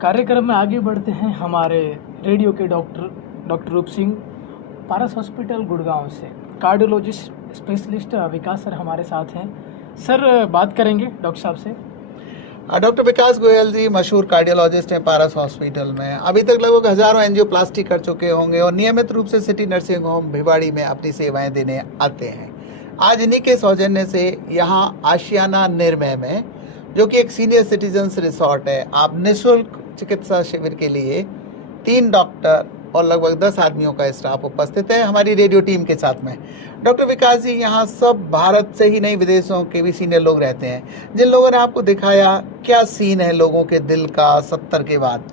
कार्यक्रम में आगे बढ़ते हैं। हमारे रेडियो के डॉक्टर रूप सिंह, पारस हॉस्पिटल गुड़गांव से कार्डियोलॉजिस्ट स्पेशलिस्ट विकास सर हमारे साथ हैं। सर बात करेंगे डॉक्टर साहब से। डॉक्टर विकास गोयल जी मशहूर कार्डियोलॉजिस्ट हैं पारस हॉस्पिटल में। अभी तक लगभग हजारों एंजियोप्लास्टी कर चुके होंगे और नियमित रूप से सिटी नर्सिंग होम भिवाड़ी में अपनी सेवाएं देने आते हैं। आज इन्हीं के सौजन्य से यहाँ आशियाना निर्मय में, जो कि एक सीनियर सिटीजन्स रिसोर्ट है, आप निःशुल्क चिकित्सा शिविर के लिए 3 डॉक्टर और लगभग 10 आदमियों का स्टाफ उपस्थित है हमारी रेडियो टीम के साथ में। डॉक्टर विकास जी, यहाँ सब भारत से ही नहीं विदेशों के भी सीनियर लोग रहते हैं। जिन लोगों ने आपको दिखाया, क्या सीन है लोगों के दिल का 70 के बाद?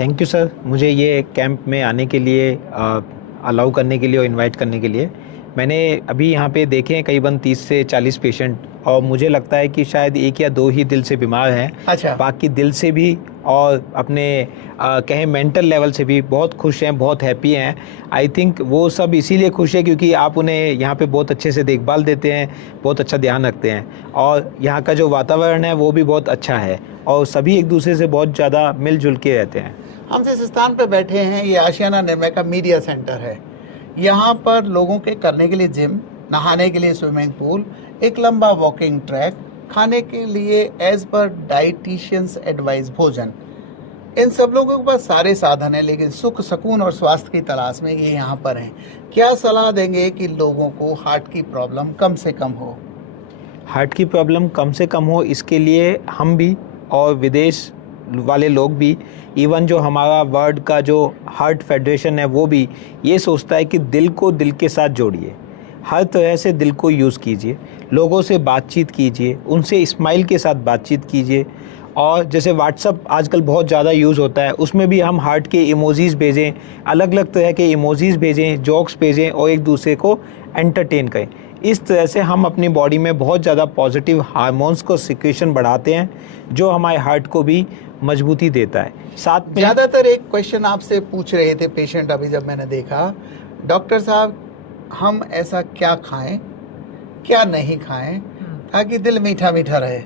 थैंक यू सर, मुझे ये कैंप में आने के लिए अलाउ करने के लिए और इनवाइट करने के लिए। मैंने अभी यहाँ पे देखे हैं करीबन 30 से 40 पेशेंट और मुझे लगता है कि शायद 1 या 2 ही दिल से बीमार हैं। अच्छा। बाकी दिल से भी और अपने कहें मेंटल लेवल से भी बहुत खुश हैं, बहुत हैप्पी हैं। आई थिंक वो सब इसीलिए खुश है क्योंकि आप उन्हें यहाँ पे बहुत अच्छे से देखभाल देते हैं, बहुत अच्छा ध्यान रखते हैं और यहाँ का जो वातावरण है वो भी बहुत अच्छा है और सभी एक दूसरे से बहुत ज़्यादा मिलजुल के रहते हैं। हम जिस स्थान पर बैठे हैं ये आशियाना निर्मय का मीडिया सेंटर है। यहाँ पर लोगों के करने के लिए जिम, नहाने के लिए स्विमिंग पूल, एक लंबा वॉकिंग ट्रैक, खाने के लिए एज पर डाइटिशियंस एडवाइस भोजन, इन सब लोगों के पास सारे साधन है, लेकिन सुख सुकून और स्वास्थ्य की तलाश में ये यहाँ पर हैं। क्या सलाह देंगे कि लोगों को हार्ट की प्रॉब्लम कम से कम हो? हार्ट की प्रॉब्लम कम से कम हो, इसके लिए हम भी और विदेश वाले लोग भी, इवन जो हमारा वर्ल्ड का जो हार्ट फेडरेशन है वो भी ये सोचता है कि दिल को दिल के साथ जोड़िए, हर तरह से दिल को यूज़ कीजिए, लोगों से बातचीत कीजिए, उनसे स्माइल के साथ बातचीत कीजिए। और जैसे व्हाट्सअप आजकल बहुत ज़्यादा यूज़ होता है, उसमें भी हम हार्ट के इमोजीज़ भेजें, अलग अलग तरह के इमोजीज़ भेजें, जोक्स भेजें और एक दूसरे को एंटरटेन करें। इस तरह से हम अपनी बॉडी में बहुत ज़्यादा पॉजिटिव हार्मोन्स को सिक्रेशन बढ़ाते हैं जो हमारे हार्ट को भी मजबूती देता है। साथ में ज़्यादातर एक क्वेश्चन आपसे पूछ रहे थे पेशेंट, अभी जब मैंने देखा, डॉक्टर साहब हम ऐसा क्या खाएं, क्या नहीं खाएं ताकि दिल मीठा मीठा रहे?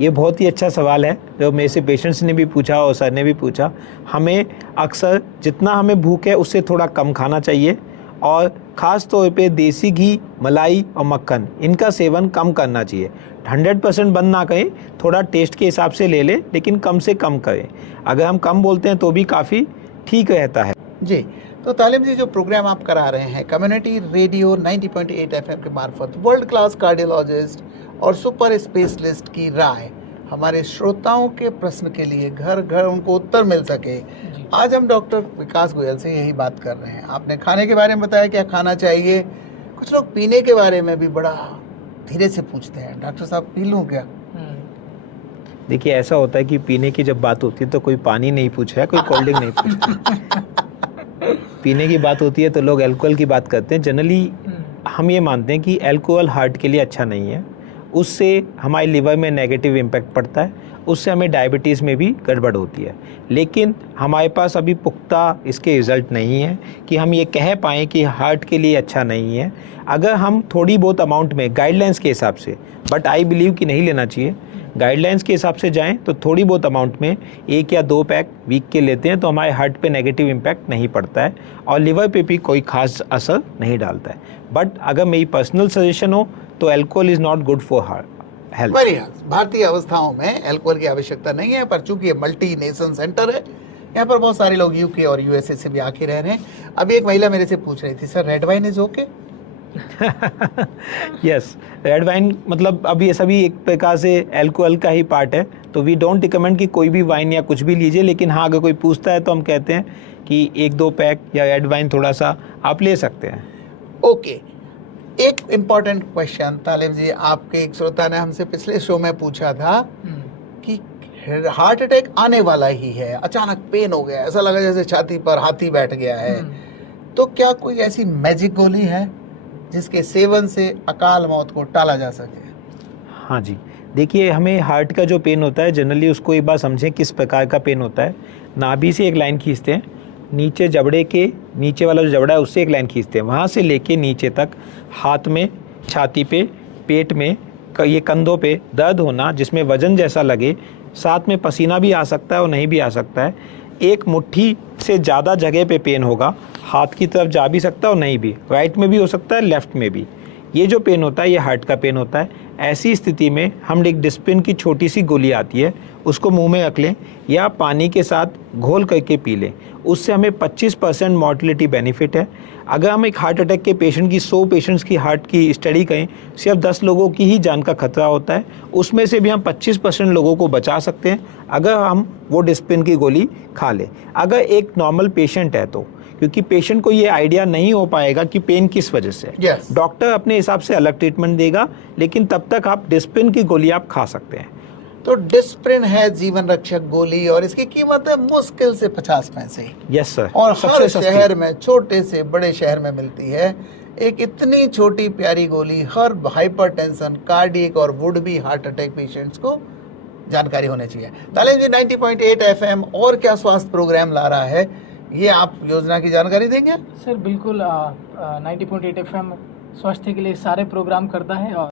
ये बहुत ही अच्छा सवाल है जो मेरे से पेशेंट्स ने भी पूछा और सर ने भी पूछा। हमें अक्सर जितना हमें भूख है उससे थोड़ा कम खाना चाहिए और ख़ास तौर पे देसी घी, मलाई और मक्खन, इनका सेवन कम करना चाहिए। 100% बंद ना करें, थोड़ा टेस्ट के हिसाब से ले लें, लेकिन कम से कम करें। अगर हम कम बोलते हैं तो भी काफ़ी ठीक रहता है। जी, तो तालिम जी, जो प्रोग्राम आप करा रहे हैं कम्युनिटी रेडियो 90.8 FM के मार्फत, वर्ल्ड क्लास कार्डियोलॉजिस्ट और सुपर स्पेशलिस्ट की राय हमारे श्रोताओं के प्रश्न के लिए घर घर उनको उत्तर मिल सके, आज हम डॉक्टर विकास गोयल से यही बात कर रहे हैं। आपने खाने के बारे में बताया क्या खाना चाहिए, कुछ लोग पीने के बारे में भी बड़ा धीरे से पूछते हैं, डॉक्टर साहब पी लूँ क्या? देखिए, ऐसा होता है कि पीने की जब बात होती है तो कोई पानी नहीं पूछ रहा है, कोई कोल्ड ड्रिंक नहीं पूछ रहा है। पीने की बात होती है तो लोग अल्कोहल की बात करते हैं। जनरली हम ये मानते हैं कि अल्कोहल हार्ट के लिए अच्छा नहीं है, उससे हमारे लिवर में नेगेटिव इम्पैक्ट पड़ता है, उससे हमें डायबिटीज़ में भी गड़बड़ होती है। लेकिन हमारे पास अभी पुख्ता इसके रिज़ल्ट नहीं है कि हम ये कह पाएँ कि हार्ट के लिए अच्छा नहीं है। अगर हम थोड़ी बहुत अमाउंट में गाइडलाइंस के हिसाब से, बट आई बिलीव कि नहीं लेना चाहिए, गाइडलाइंस के हिसाब से जाएं तो थोड़ी बहुत अमाउंट में 1 या 2 पैक वीक के लेते हैं तो हमारे हार्ट पे नेगेटिव इम्पैक्ट नहीं पड़ता है और लिवर पे भी कोई खास असर नहीं डालता है। बट अगर मेरी पर्सनल सजेशन हो तो alcohol is not good for health. भारतीय अवस्थाओं में अल्कोहल की आवश्यकता नहीं है, पर चूंकि ये मल्टी नेशन सेंटर है, यहाँ पर बहुत सारे लोग यूके और यूएसए से भी आके रह रहे हैं। अभी एक महिला मेरे से पूछ रही थी, sir red wine is okay? Yes, red wine मतलब अब ये सभी एक प्रकार से अल्कोहल का ही पार्ट है, तो वी डोंट रिकमेंड कि कोई भी वाइन या कुछ भी लीजिए। लेकिन हाँ, अगर कोई पूछता है तो हम कहते हैं कि 1-2 पैक या रेड वाइन थोड़ा सा आप ले सकते हैं। ओके, एक इम्पॉर्टेंट क्वेश्चन तालिब जी, आपके एक श्रोता ने हमसे पिछले शो में पूछा था कि हार्ट अटैक आने वाला ही है, अचानक पेन हो गया, ऐसा लगा जैसे छाती पर हाथी बैठ गया है, तो क्या कोई ऐसी मैजिक गोली है जिसके सेवन से अकाल मौत को टाला जा सके? हाँ जी, देखिए, हमें हार्ट का जो पेन होता है जनरली उसको एक बार समझें किस प्रकार का पेन होता है। नाभि से एक लाइन खींचते हैं, नीचे जबड़े के नीचे वाला जो जबड़ा है उससे एक लाइन खींचते हैं, वहाँ से लेके नीचे तक हाथ में, छाती पे, पेट में ये कंधों पे दर्द होना जिसमें वजन जैसा लगे, साथ में पसीना भी आ सकता है और नहीं भी आ सकता है, एक मुट्ठी से ज़्यादा जगह पे पेन होगा, हाथ की तरफ जा भी सकता है और नहीं भी, राइट में भी हो सकता है, लेफ्ट में भी। ये जो पेन होता है ये हार्ट का पेन होता है। ऐसी स्थिति में हम एक डिस्पिन की छोटी सी गोली आती है, उसको मुंह में रख लें या पानी के साथ घोल करके पी लें, उससे हमें 25% मॉर्टिलिटी बेनिफिट है। अगर हम एक हार्ट अटैक के पेशेंट की 100 पेशेंट्स की हार्ट की स्टडी करें, सिर्फ 10 लोगों की ही जान का खतरा होता है, उसमें से भी हम 25% लोगों को बचा सकते हैं अगर हम वो डिस्पिन की गोली खा लें। अगर एक नॉर्मल पेशेंट है तो, क्योंकि पेशेंट को ये आइडिया नहीं हो पाएगा कि पेन किस वजह से है। Yes. डॉक्टर अपने हिसाब से अलग ट्रीटमेंट देगा, लेकिन तब तक आप डिस्पिन की गोली आप खा सकते हैं। तो डिस्प्रिन है जीवन रक्षक गोली और इसकी कीमत है मुश्किल से 50 पैसे। Yes sir. और सबसे हर सस्ती। शहर में, छोटे से बड़े शहर में मिलती है। एक इतनी छोटी प्यारी गोली हर हाइपरटेंशन, कार्डियक और would be heart attack patients को जानकारी होनी चाहिए। तालीम जी 90.8 FM और क्या स्वास्थ्य प्रोग्राम ला रहा है, ये आप योजना की जानकारी देंगे? सर बिल्कुल 90.8 FM स्वास्थ्य के लिए सारे प्रोग्राम करता है और